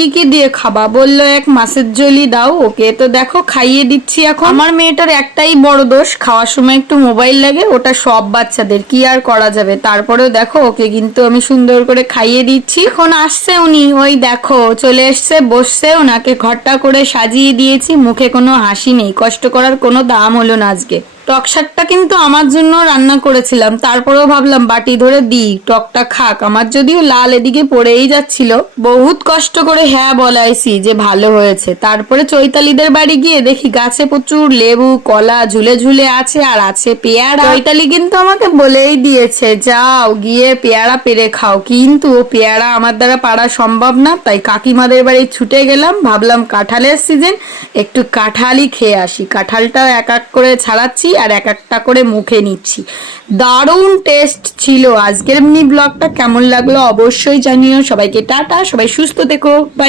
কি কি দিয়ে খাবা বললো, এক মাছের ঝোলই দাও ওকে। তো দেখো খাইয়ে দিচ্ছি এখন। আমার মেয়েটার একটাই বড় দোষ, খাওয়ার সময় একটু মোবাইল লাগে, ওটা সব বাচ্চাদের, কি আর করা যাবে। তারপরেও দেখো ওকে কিন্তু আমি সুন্দর করে খাইয়ে দিচ্ছি। এখন আসছে উনি, ওই দেখো চলে এসছে, বসছে, ওনাকে ঘরটা করে সাজিয়ে দিয়েছি, মুখে কোনো হাসি নেই, কষ্ট করার কোনো দাম হলো না আজকে। টক শাকটা কিন্তু আমার জন্য রান্না করেছিলাম, তারপরেও ভাবলাম বাটি ধরে দিই, টকটা খাক। আমার যদিও লাল এদিকে পড়েই যাচ্ছিল, বহুত কষ্ট করে হ্যাঁ বলাইছি যে ভালো হয়েছে। তারপরে চৈতালিদের বাড়ি গিয়ে দেখি গাছে প্রচুর লেবু কলা ঝুলে ঝুলে আছে, আর আছে পেয়ারা। চৈতালি কিন্তু আমাকে বলেই দিয়েছে যাও গিয়ে পেয়ারা পেরে খাও, কিন্তু ও পেয়ারা আমার দ্বারা পারা সম্ভব না, তাই কাকিমাদের বাড়ি ছুটে গেলাম। ভাবলাম কাঁঠালের সিজন, একটু কাঁঠালই খেয়ে আসি। কাঁঠালটাও এক এক করে ছাড়াচ্ছি আর এক একটা করে মুখে নিচ্ছি। দারুণ টেস্ট ছিল। আজকের মিনি ব্লগটা কেমন লাগলো অবশ্যই জানিও। সবাইকে টাটা, সবাই সুস্থ থেকো, বাই।